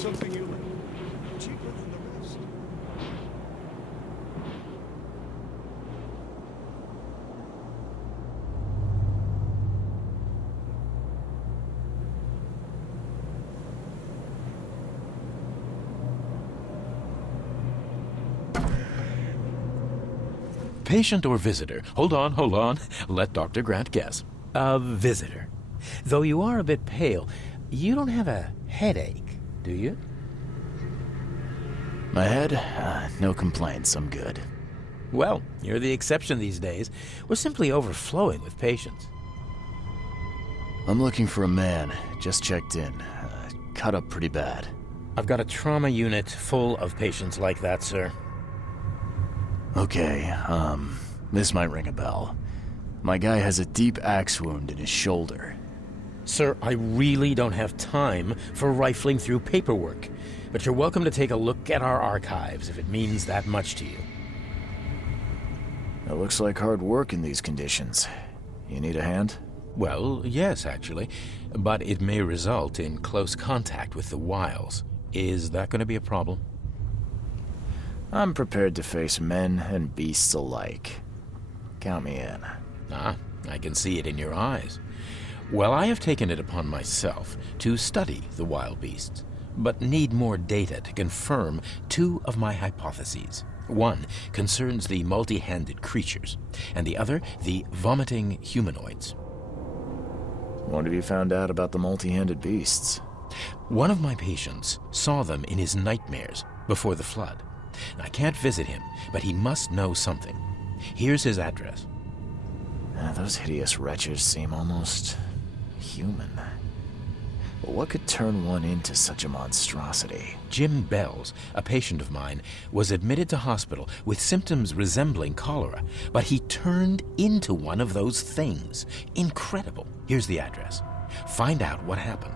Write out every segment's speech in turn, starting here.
something you like. Cheaper than the rest. Patient or visitor? Hold on. Let Dr. Grant guess. A visitor. Though you are a bit pale, you don't have a headache, do you? My head? No complaints, I'm good. Well, you're the exception these days. We're simply overflowing with patients. I'm looking for a man. Just checked in. Cut up pretty bad. I've got a trauma unit full of patients like that, sir. Okay, this might ring a bell. My guy has a deep axe wound in his shoulder. Sir, I really don't have time for rifling through paperwork, but you're welcome to take a look at our archives if it means that much to you. It looks like hard work in these conditions. You need a hand? Well, yes, actually, but it may result in close contact with the wiles. Is that going to be a problem? I'm prepared to face men and beasts alike. Count me in. Ah, I can see it in your eyes. Well, I have taken it upon myself to study the wild beasts, but need more data to confirm two of my hypotheses. One concerns the multi-handed creatures, and the other the vomiting humanoids. What have you found out about the multi-handed beasts? One of my patients saw them in his nightmares before the flood. I can't visit him, but he must know something. Here's his address. Those hideous wretches seem almost human. But what could turn one into such a monstrosity? Jim Bells, a patient of mine, was admitted to hospital with symptoms resembling cholera, but he turned into one of those things. Incredible. Here's the address. Find out what happened.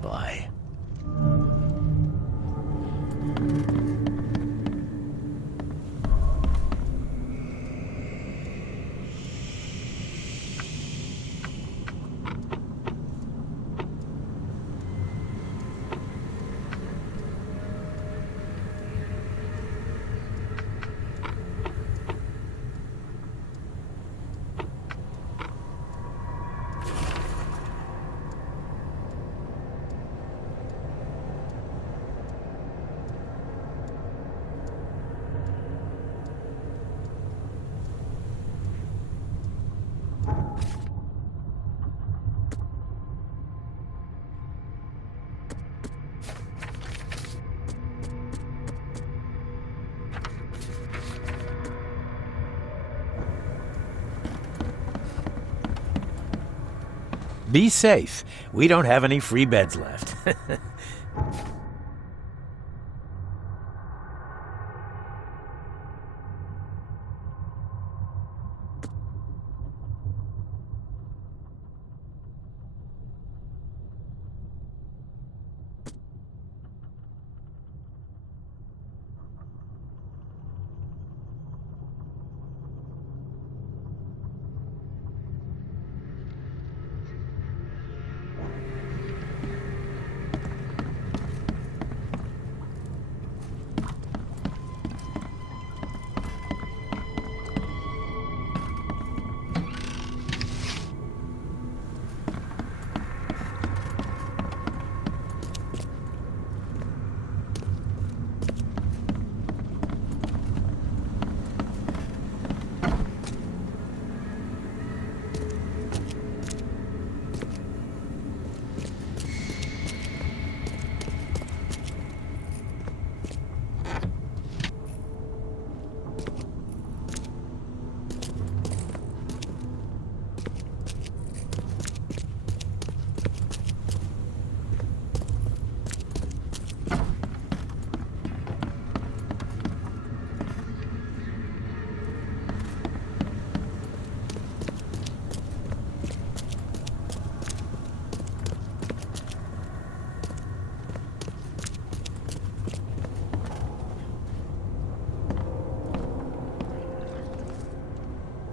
Bye. Be safe. We don't have any free beds left.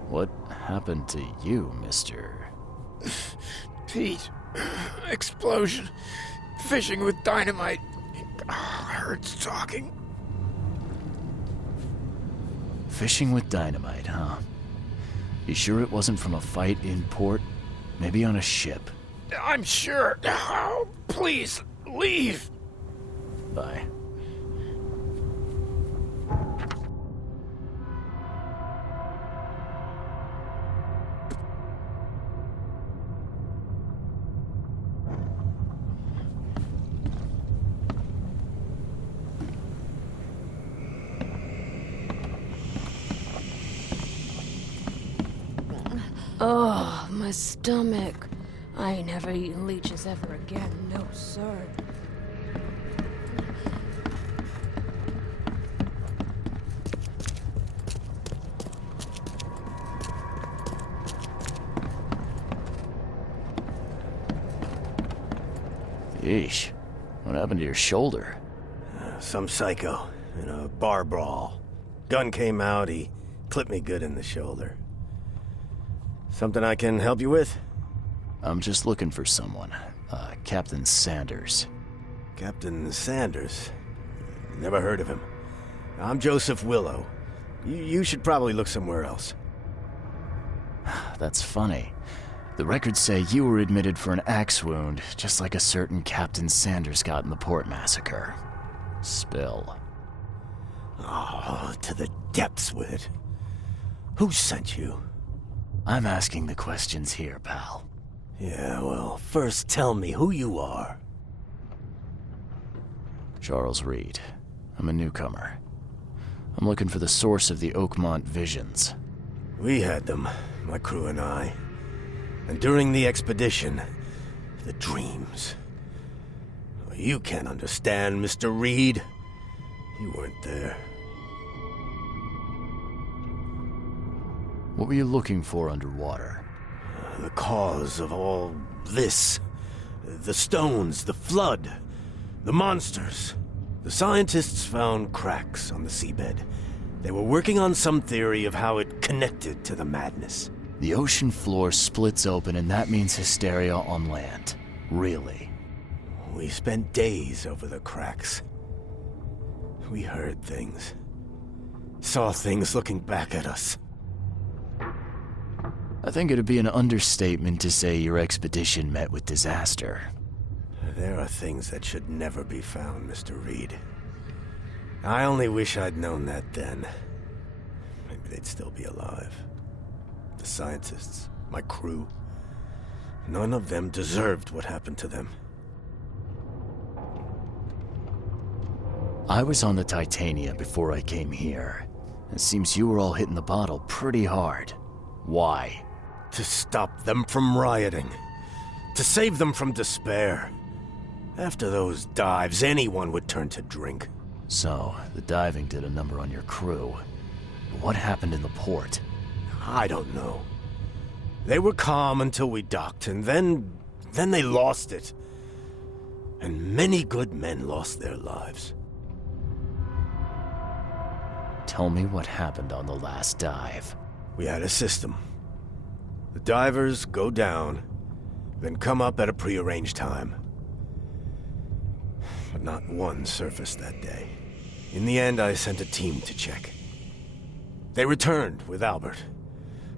What happened to you, mister? heat. Explosion. Fishing with dynamite. Hurts talking. Fishing with dynamite, huh? You sure it wasn't from a fight in port? Maybe on a ship? I'm sure. Oh, please, leave. Bye. Oh, my stomach. I ain't never eaten leeches ever again, no sir. Yeesh. What happened to your shoulder? Some psycho in a bar brawl. Gun came out, he clipped me good in the shoulder. Something I can help you with? I'm just looking for someone. Captain Sanders. Captain Sanders? Never heard of him. I'm Joseph Willow. You should probably look somewhere else. That's funny. The records say you were admitted for an axe wound, just like a certain Captain Sanders got in the port massacre. Spill. Oh, to the depths with it. Who sent you? I'm asking the questions here, pal. Yeah, well, first tell me who you are. Charles Reed. I'm a newcomer. I'm looking for the source of the Oakmont visions. We had them, my crew and I. And during the expedition, the dreams. You can't understand, Mr. Reed. You weren't there. What were you looking for underwater? The cause of all this. The stones, the flood, the monsters. The scientists found cracks on the seabed. They were working on some theory of how it connected to the madness. The ocean floor splits open and that means hysteria on land. Really? We spent days over the cracks. We heard things. Saw things looking back at us. I think it'd be an understatement to say your expedition met with disaster. There are things that should never be found, Mr. Reed. I only wish I'd known that then. Maybe they'd still be alive. The scientists, my crew. None of them deserved what happened to them. I was on the Titania before I came here. It seems you were all hitting the bottle pretty hard. Why? To stop them from rioting. To save them from despair. After those dives, anyone would turn to drink. So, the diving did a number on your crew. But what happened in the port? I don't know. They were calm until we docked, and then they lost it. And many good men lost their lives. Tell me what happened on the last dive. We had a system. The divers go down, then come up at a prearranged time. But not one surfaced that day. In the end, I sent a team to check. They returned with Albert,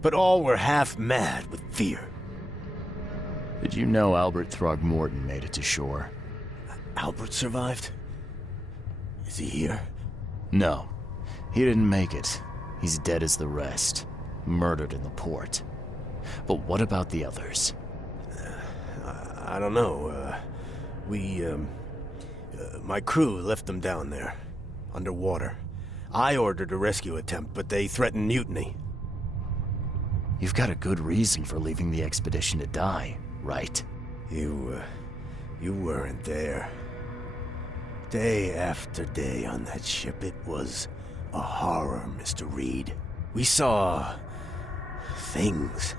but all were half mad with fear. Did you know Albert Throgmorton made it to shore? Albert survived? Is he here? No. He didn't make it. He's dead as the rest. Murdered in the port. But what about the others? I don't know. My crew left them down there, underwater. I ordered a rescue attempt, but they threatened mutiny. You've got a good reason for leaving the expedition to die, right? You weren't there. Day after day on that ship, it was a horror, Mr. Reed. We saw things.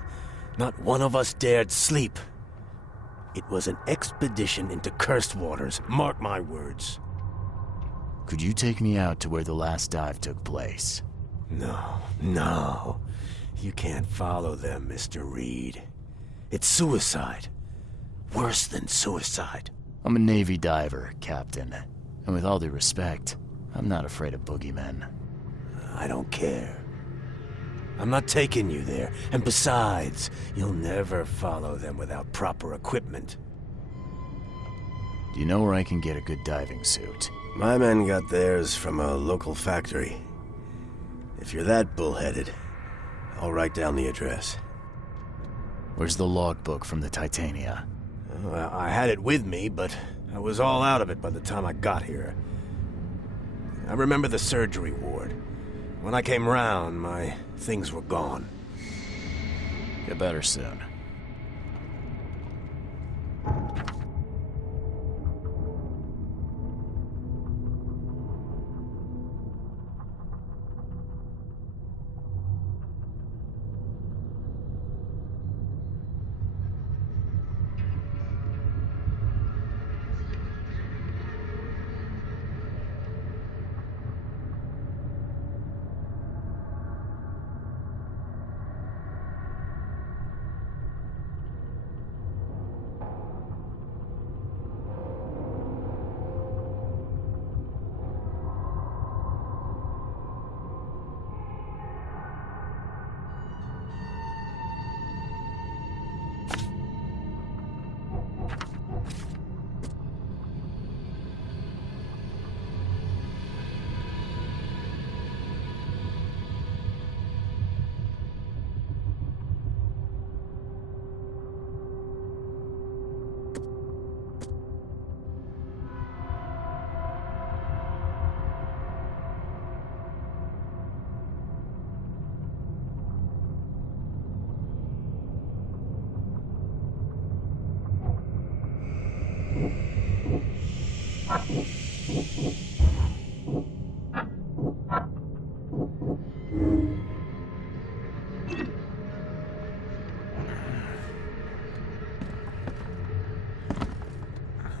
Not one of us dared sleep. It was an expedition into cursed waters, mark my words. Could you take me out to where the last dive took place? No. You can't follow them, Mr. Reed. It's suicide. Worse than suicide. I'm a Navy diver, Captain. And with all due respect, I'm not afraid of boogeymen. I don't care. I'm not taking you there. And besides, you'll never follow them without proper equipment. Do you know where I can get a good diving suit? My men got theirs from a local factory. If you're that bullheaded, I'll write down the address. Where's the logbook from the Titania? Well, I had it with me, but I was all out of it by the time I got here. I remember the surgery ward. When I came round, my things were gone. Get better soon.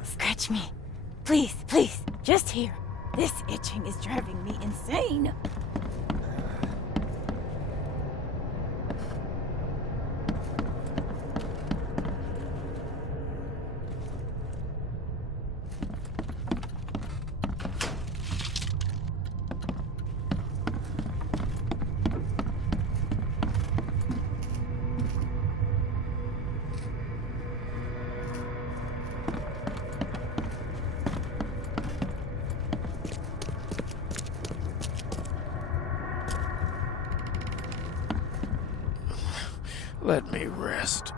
Scratch me. Please, please, just here. This itching is driving me insane. Let me rest.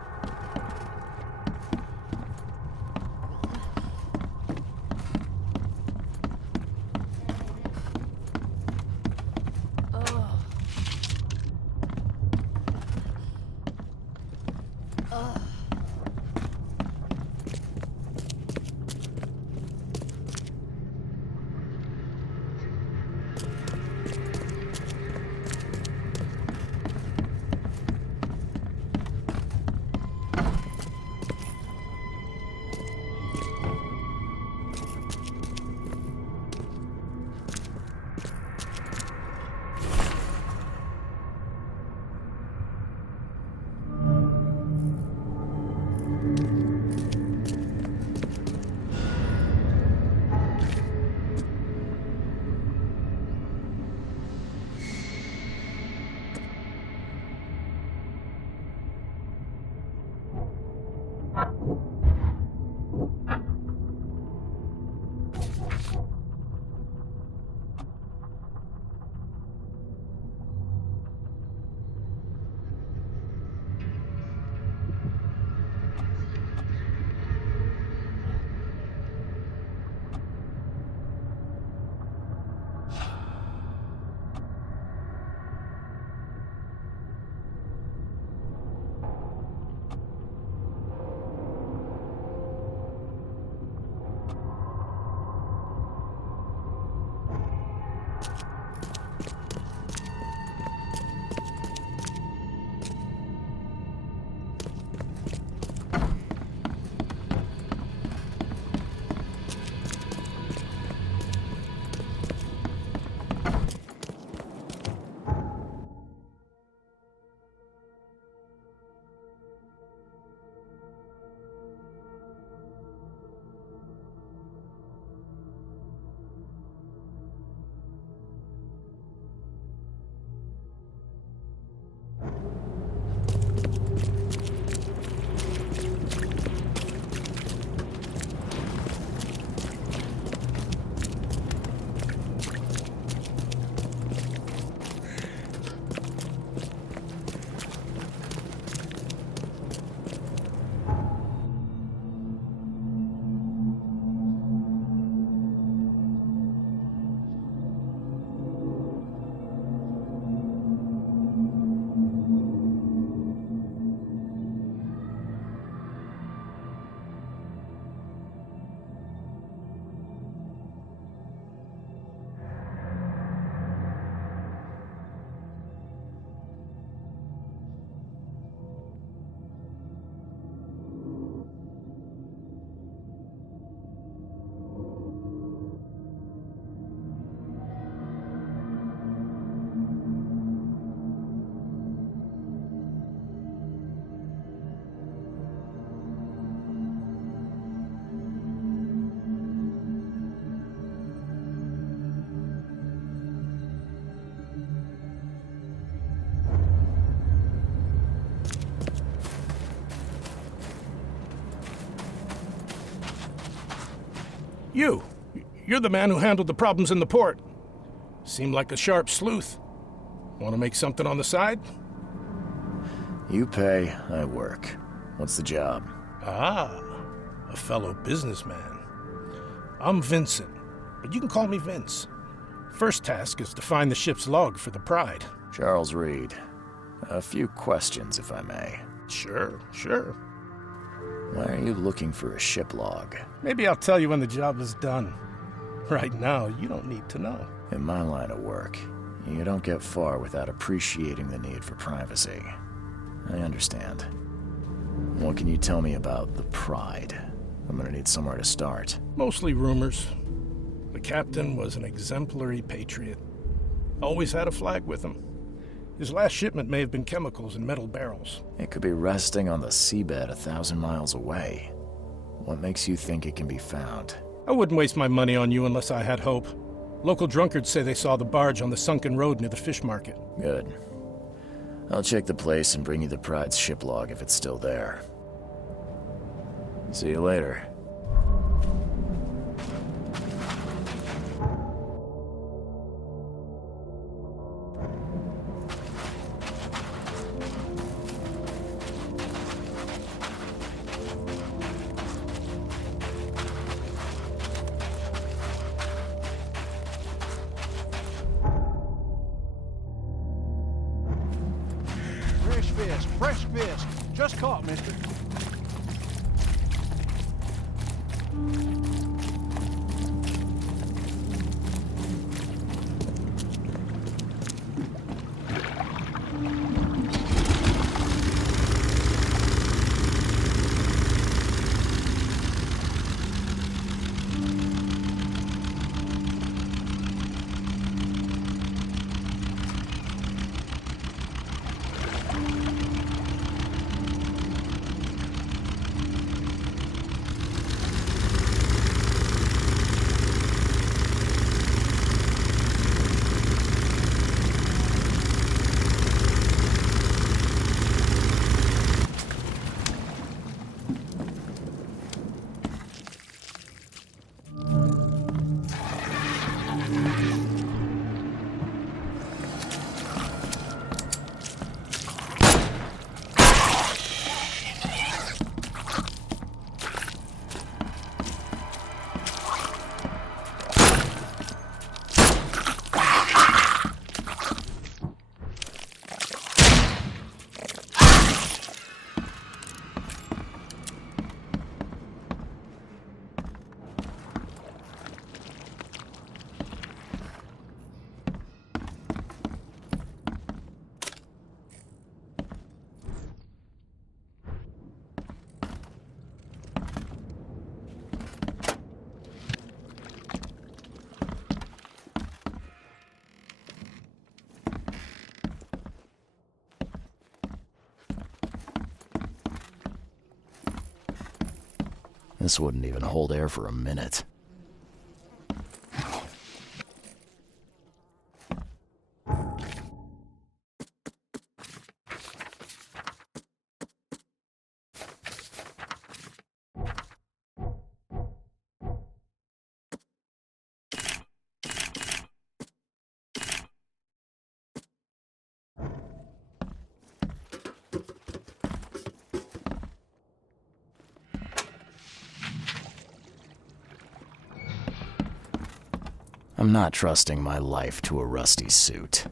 You're the man who handled the problems in the port. Seemed like a sharp sleuth. Want to make something on the side? You pay, I work. What's the job? Ah, a fellow businessman. I'm Vincent, but you can call me Vince. First task is to find the ship's log for the Pride. Charles Reed. A few questions, if I may. Sure. Why are you looking for a ship log? Maybe I'll tell you when the job is done. Right now, you don't need to know. In my line of work, you don't get far without appreciating the need for privacy. I understand. What can you tell me about the Pride? I'm gonna need somewhere to start. Mostly rumors. The captain was an exemplary patriot. Always had a flag with him. His last shipment may have been chemicals in metal barrels. It could be resting on the seabed 1,000 miles away. What makes you think it can be found? I wouldn't waste my money on you unless I had hope. Local drunkards say they saw the barge on the sunken road near the fish market. Good. I'll check the place and bring you the Pride's ship log if it's still there. See you later. Fresh fish. Just caught, mister. This wouldn't even hold air for a minute. I'm not trusting my life to a rusty suit.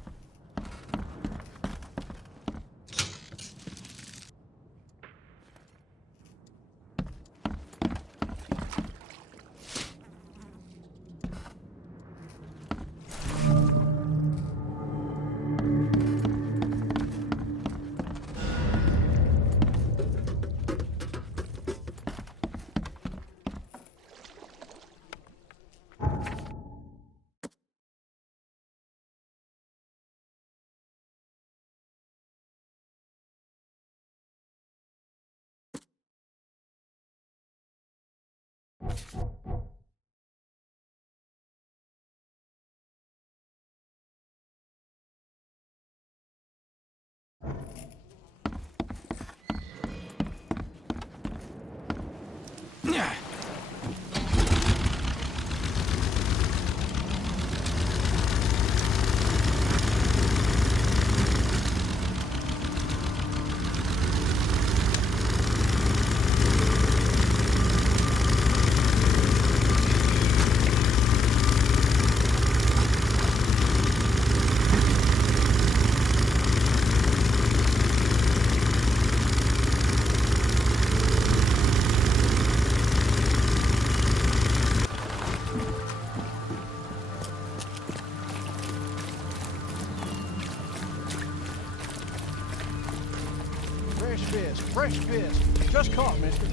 Fresh fish. Just caught, mister.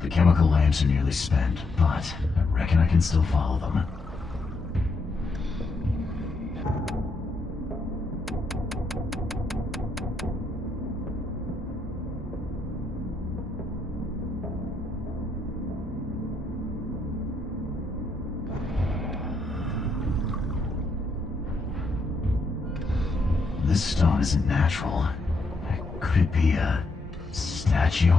The chemical lamps are nearly spent, but I reckon I can still follow them. This stone isn't natural. Could it be a statue?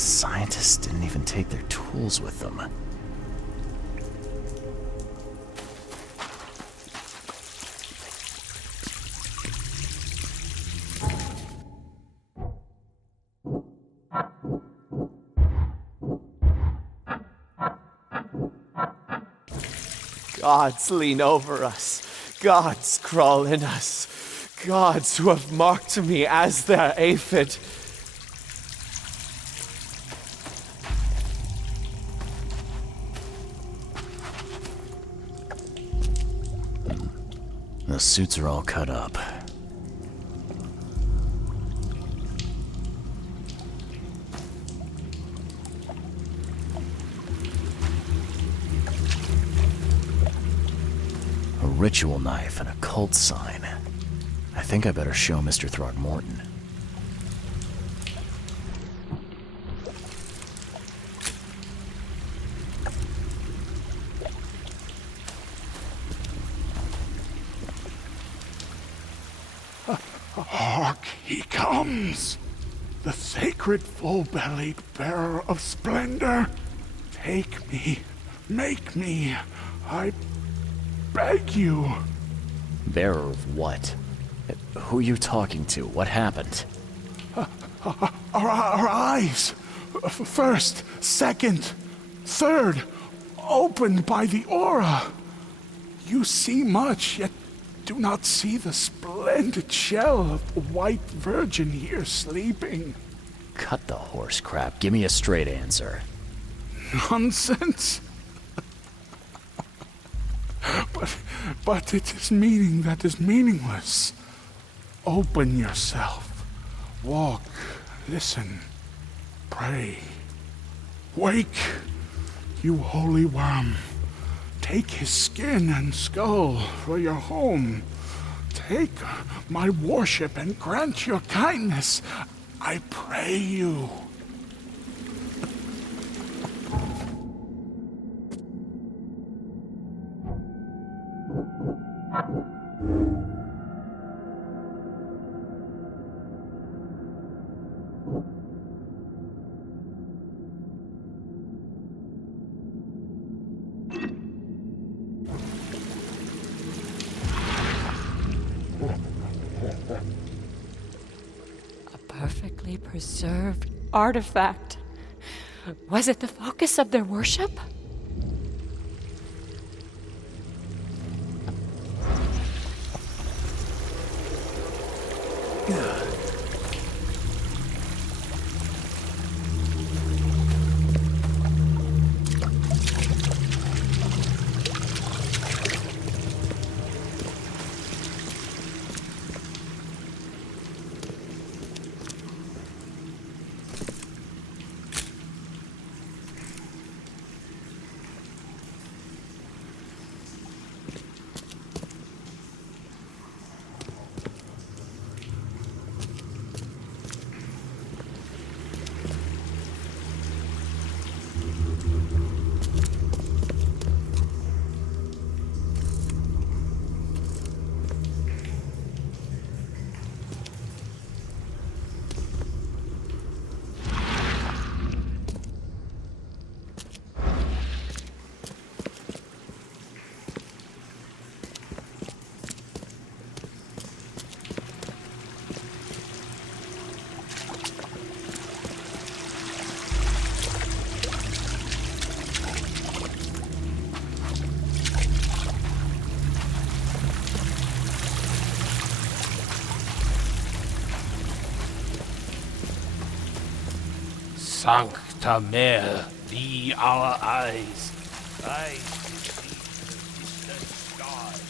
scientists didn't even take their tools with them. Gods lean over us. Gods crawl in us. Gods who have marked me as their aphid. The suits are all cut up. A ritual knife and a cult sign. I think I better show Mr. Throgmorton. Hark, he comes! The sacred full-bellied bearer of splendor! Take me, make me, I beg you. Bearer of what? Who are you talking to? What happened? Our eyes, first, second, third, opened by the aura. You see much, yet do not see the splendid shell of the white virgin here sleeping. Cut the horse crap. Give me a straight answer. Nonsense. But it is meaning that is meaningless. Open yourself. Walk, listen, pray. Wake, you holy worm. Take his skin and skull for your home. Take my worship and grant your kindness. I pray you. A perfectly preserved artifact. Was it the focus of their worship? Sancta Mare, be our eyes. Eyes to see the distant stars.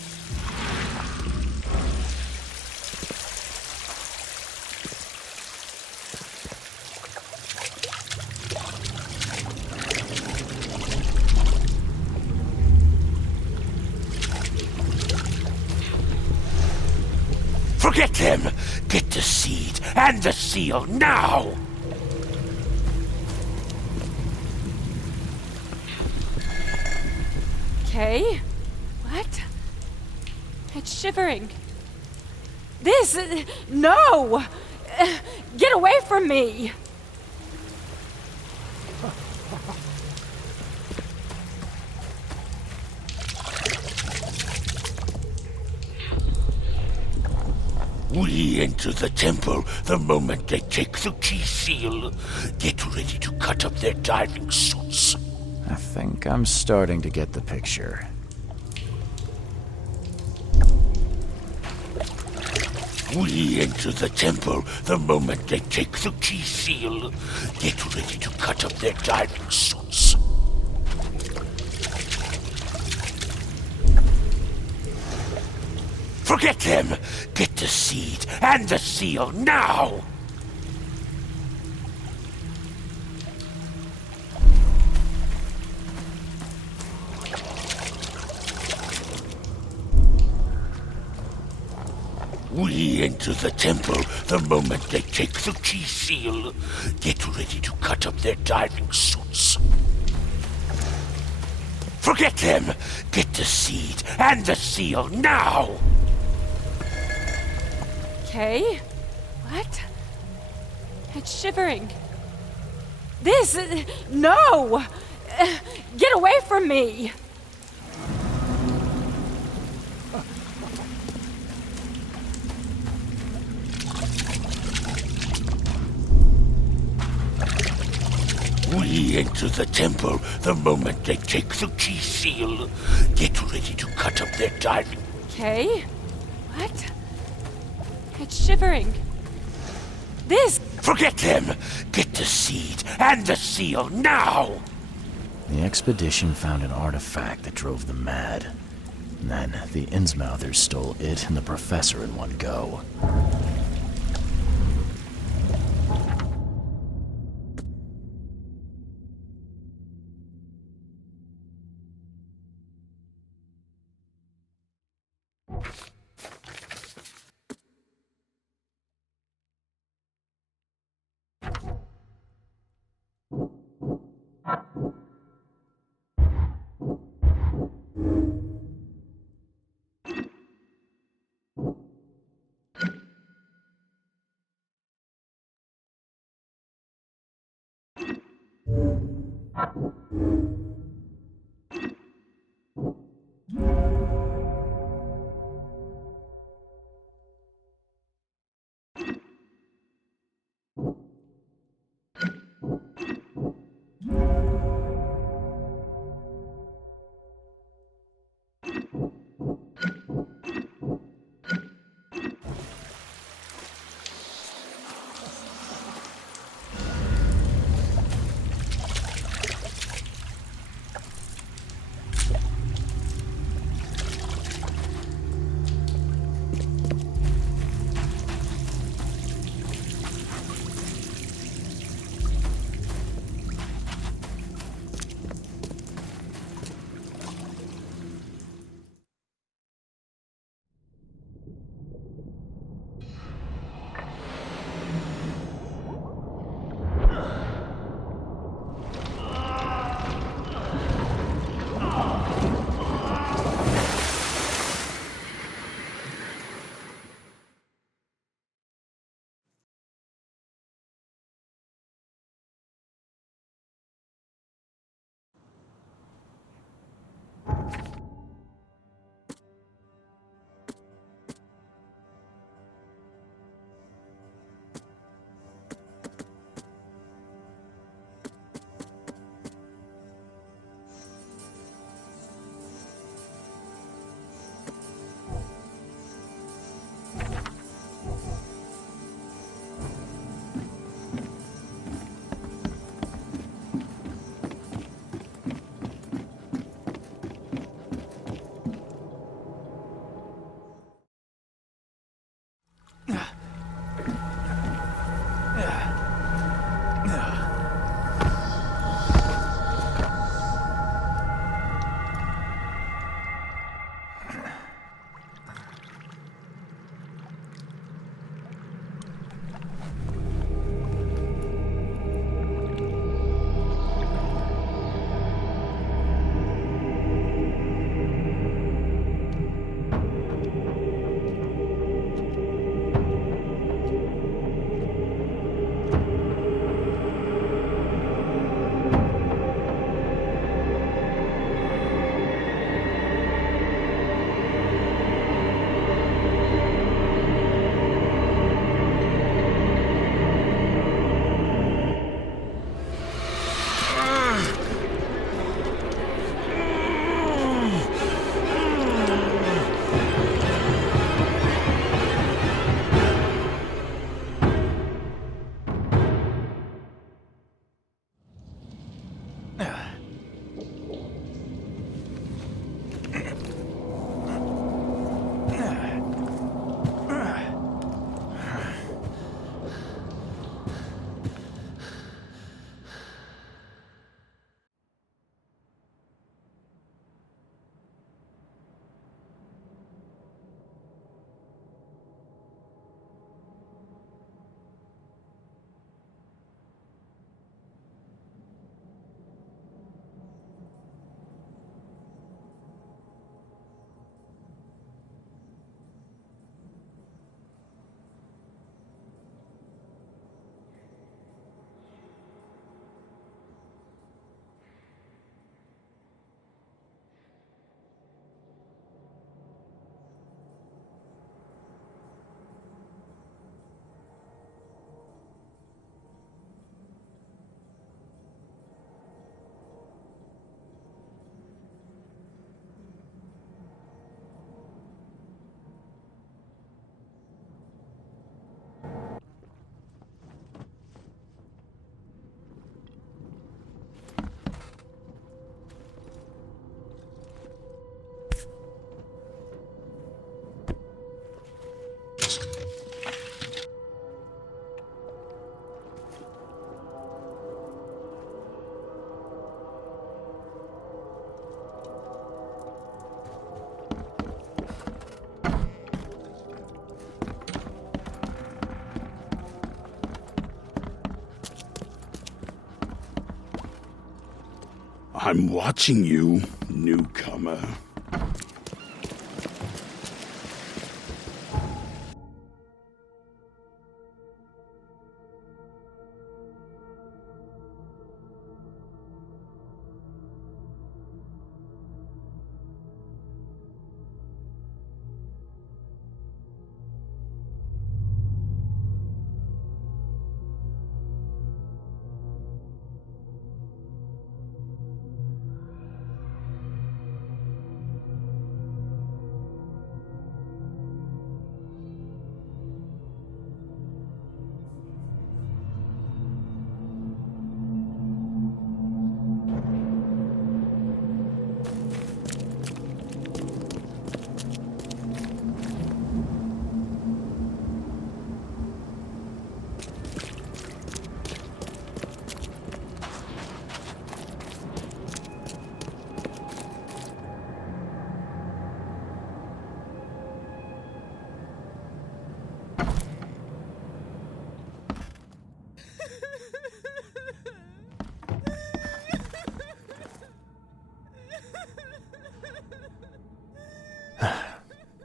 Forget him! Get the seed and the seal now! Okay. What? It's shivering. This... No! Get away from me! We enter the temple the moment they take the key seal. Get ready to cut up their diving suits. I think I'm starting to get the picture. We enter the temple the moment they take the key seal. Get ready to cut up their diving suits. Forget them! Get the seed and the seal now! We enter the temple the moment they take the key seal. Get ready to cut up their diving suits. Forget them! Get the seed and the seal now! Okay. What? It's shivering. This... no! Get away from me! We enter the temple the moment they take the key seal. Get ready to cut up their diving... Okay. What? It's shivering. This... Forget them! Get the seed and the seal now! The expedition found an artifact that drove them mad. And then the Innsmouthers stole it and the professor in one go. I'm watching you, newcomer.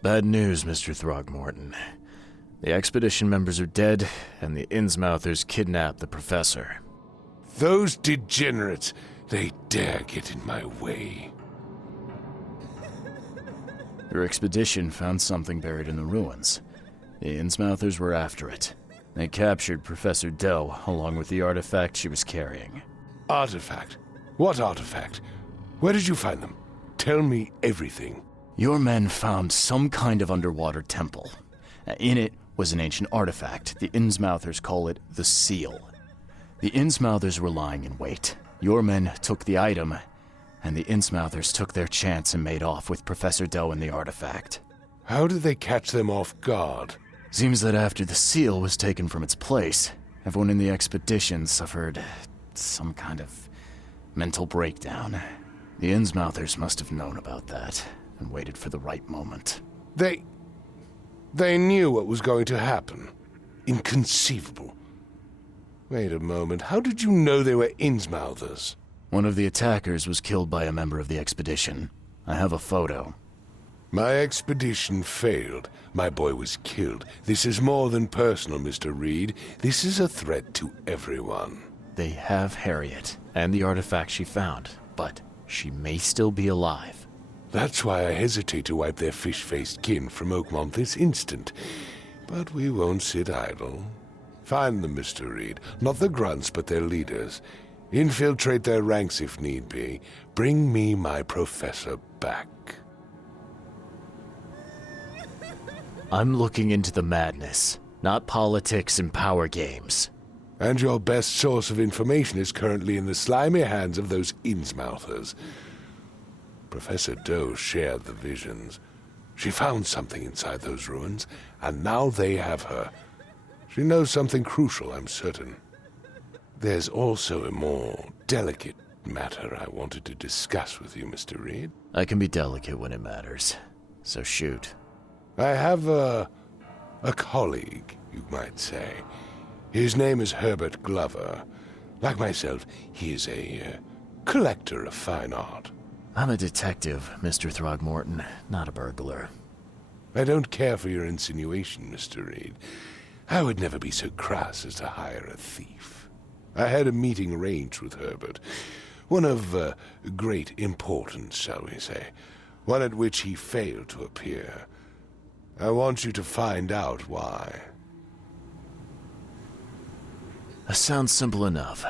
Bad news, Mr. Throgmorton. The expedition members are dead, and the Innsmouthers kidnapped the professor. Those degenerates, they dare get in my way. Your expedition found something buried in the ruins. The Innsmouthers were after it. They captured Professor Dell, along with the artifact she was carrying. Artifact? What artifact? Where did you find them? Tell me everything. Your men found some kind of underwater temple. In it was an ancient artifact. The Innsmouthers call it the Seal. The Innsmouthers were lying in wait. Your men took the item, and the Innsmouthers took their chance and made off with Professor Dell and the artifact. How did they catch them off guard? Seems that after the seal was taken from its place, everyone in the expedition suffered some kind of mental breakdown. The Innsmouthers must have known about that and waited for the right moment. They knew what was going to happen. Inconceivable. Wait a moment, how did you know they were Innsmouthers? One of the attackers was killed by a member of the expedition. I have a photo. My expedition failed. My boy was killed. This is more than personal, Mr. Reed. This is a threat to everyone. They have Harriet and the artifact she found, but she may still be alive. That's why I hesitate to wipe their fish-faced kin from Oakmont this instant. But we won't sit idle. Find them, Mr. Reed. Not the grunts, but their leaders. Infiltrate their ranks if need be. Bring me my professor back. I'm looking into the madness, not politics and power games. And your best source of information is currently in the slimy hands of those Innsmouthers. Professor Doe shared the visions. She found something inside those ruins, and now they have her. She knows something crucial, I'm certain. There's also a more delicate matter I wanted to discuss with you, Mr. Reed. I can be delicate when it matters, so shoot. I have a colleague, you might say. His name is Herbert Glover. Like myself, he is a collector of fine art. I'm a detective, Mr. Throgmorton, not a burglar. I don't care for your insinuation, Mr. Reed. I would never be so crass as to hire a thief. I had a meeting arranged with Herbert. One of great importance, shall we say. One at which he failed to appear. I want you to find out why. That sounds simple enough.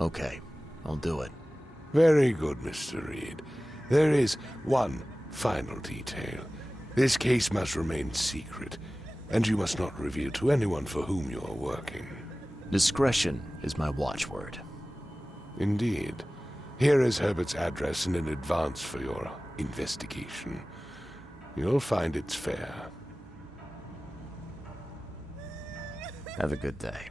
Okay, I'll do it. Very good, Mr. Reed. There is one final detail. This case must remain secret, and you must not reveal to anyone for whom you are working. Discretion is my watchword. Indeed. Here is Herbert's address and an advance for your investigation. You'll find it's fair. Have a good day.